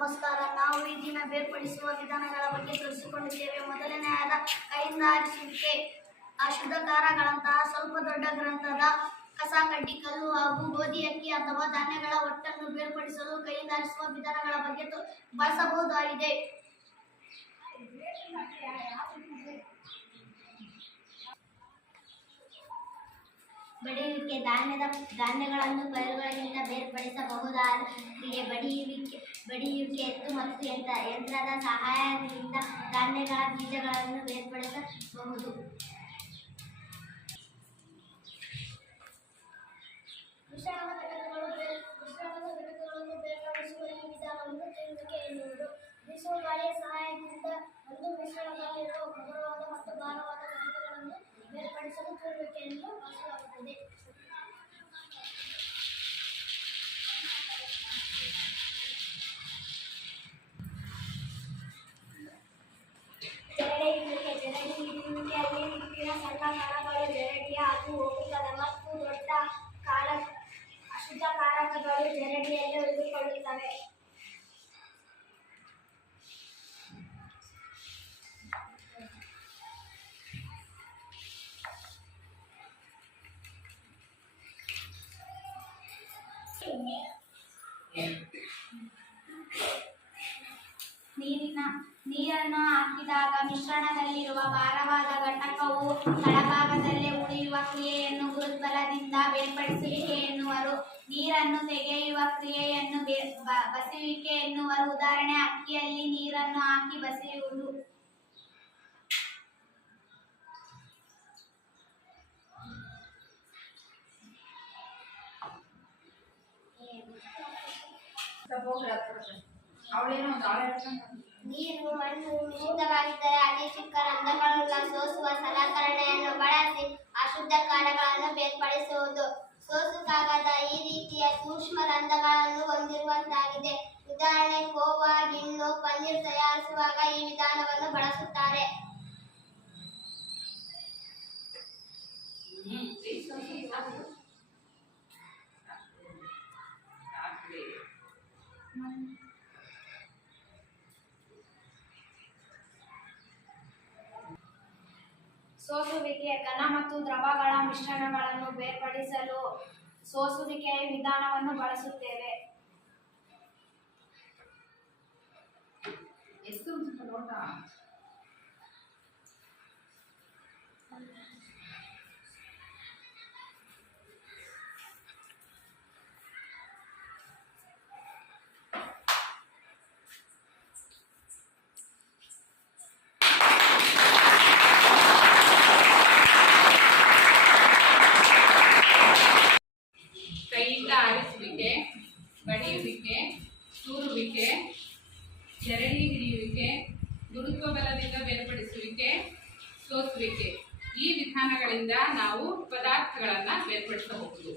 ನಮಸ್ಕಾರ. ನಾವು ಈ ದಿನ ಬೇರ್ಪಡಿಸುವ ವಿಧಾನಗಳ ಬಗ್ಗೆ ತಿಳಿಸಿಕೊಂಡಿದ್ದೇವೆ. ಮೊದಲನೆಯದಾದ ಕೈಯಿಂದ ಆರಿಸುವಿಕೆ. ಅಶುದ್ಧಕಾರಗಳಂತಹ ಸ್ವಲ್ಪ ದೊಡ್ಡ ಗ್ರಂಥದ ಕಸ, ಕಡ್ಡಿ, ಕಲ್ಲು ಹಾಗೂ ಗೋಧಿ, ಅಕ್ಕಿ ಅಥವಾ ಧಾನ್ಯಗಳ ಒಟ್ಟನ್ನು ಬೇರ್ಪಡಿಸಲು ಕೈಯಿಂದ ಆರಿಸುವ ವಿಧಾನಗಳ ಬಗ್ಗೆ ಬಳಸಬಹುದಾಗಿದೆ. ಬಡಿಯುವಿಕೆ. ಧಾನ್ಯಗಳನ್ನು ಪೈರುಗಳಿಂದ ಬೇರ್ಪಡಿಸಬಹುದಾದ ಕ್ರಿಯೆ. ಬಡಿಯುವಿಕೆ ಎತ್ತು ಮತ್ತು ಯಂತ್ರದ ಸಹಾಯದಿಂದ ಧಾನ್ಯಗಳ ಬೀಜಗಳನ್ನು ಬೇರ್ಪಡಿಸಬಹುದು. ಮಿಶ್ರಣದ ಘಟಕಗಳನ್ನು ಬೇರ್ಪಡಿಸುವ ಈ ವಿಧಾನವನ್ನು ತುರುವಿಕೆ ಎನ್ನುವುದು. ಬೀಸುವ ಗಾಳಿಯ ಸಹಾಯದಿಂದ ಒಂದು ಮಿಶ್ರಣದಲ್ಲಿರುವ ಹಗುರವಾದ ಮತ್ತು ಭಾರವಾದ ಘಟಕಗಳನ್ನು ಬೇರ್ಪಡಿಸಲು ತುರುವಿಕೆಯನ್ನು ಬಳಸಲಾಗುತ್ತದೆ. ಜರಡಿ ಹಿಡಿಯುವಿಕೆಯಲ್ಲಿ ಹಿಟ್ಟಿನ ಸಣ್ಣ ಕಣಗಳು ಜರಡಿಯ ಹಾದು ಹೋಗುತ್ತವೆ ಮತ್ತು ದೊಡ್ಡ ಅಶುದ್ಧ ಕಾರಕಗಳು ಜರಡಿಯಲ್ಲಿ ಉಳಿದುಕೊಳ್ಳುತ್ತವೆ. ನೀರನ್ನು ಹಾಕಿದಾಗ ಮಿಶ್ರಣದಲ್ಲಿರುವ ಭಾರವಾದ ಘಟಕವು ತಳಭಾಗದಲ್ಲೇ ಉಳಿಯುವ ಕ್ರಿಯೆಯನ್ನು ಗುರುತ್ಬಲದಿಂದ ಬೇರ್ಪಡಿಸುವಿಕೆ ಎನ್ನುವರು. ನೀರನ್ನು ತೆಗೆಯುವ ಕ್ರಿಯೆಯನ್ನು ಬಸಿಯುವಿಕೆ ಎನ್ನುವರು. ಉದಾಹರಣೆ: ಅಕ್ಕಿಯಲ್ಲಿ ನೀರನ್ನು ಹಾಕಿ ಬಸಿಯುವುದು. ನೀರು, ಮಣ್ಣು ಮಿಶ್ರಿತವಾಗಿದ್ದರೆ ಅತಿ ಚಿಕ್ಕ ರಂಧ್ರಗಳುಳ್ಳ ಸೋಸುವ ಸಲಕರಣೆಯನ್ನು ಬಳಸಿ ಅಶುದ್ಧಕಾರಗಳನ್ನು ಬೇರ್ಪಡಿಸುವುದು. ಸೋಸು ಕಾಗದ ಈ ರೀತಿಯ ಸೂಕ್ಷ್ಮ ರಂಧ್ರಗಳನ್ನು ಹೊಂದಿರುವಂತಾಗಿದೆ. ಉದಾಹರಣೆ: ಖೋವಾ, ಗಿಣ್ಣು, ಪನ್ನೀರ್ ತಯಾರಿಸುವಾಗ ಈ ವಿಧಾನವನ್ನು ಬಳಸುತ್ತಾರೆ. ಸೋಸುವಿಕೆ. ಘನ ಮತ್ತು ದ್ರವಗಳ ಮಿಶ್ರಣಗಳನ್ನು ಬೇರ್ಪಡಿಸಲು ಸೋಸುವಿಕೆಯ ವಿಧಾನವನ್ನು ಬಳಸುತ್ತೇವೆ. ಕೈಯಿಂದ ಆರಿಸುವಿಕೆ, ಬಡಿಯುವಿಕೆ, ತೂರುವಿಕೆ, ಜರಡಿ ಹಿಡಿಯುವಿಕೆ, ಗುರುತ್ವ ಬಲದಿಂದ ಬೇರ್ಪಡಿಸುವಿಕೆ, ಸೋಸುವಿಕೆ. ಈ ವಿಧಾನಗಳಿಂದ ನಾವು ಪದಾರ್ಥಗಳನ್ನು ಬೇರ್ಪಡಿಸಬಹುದು.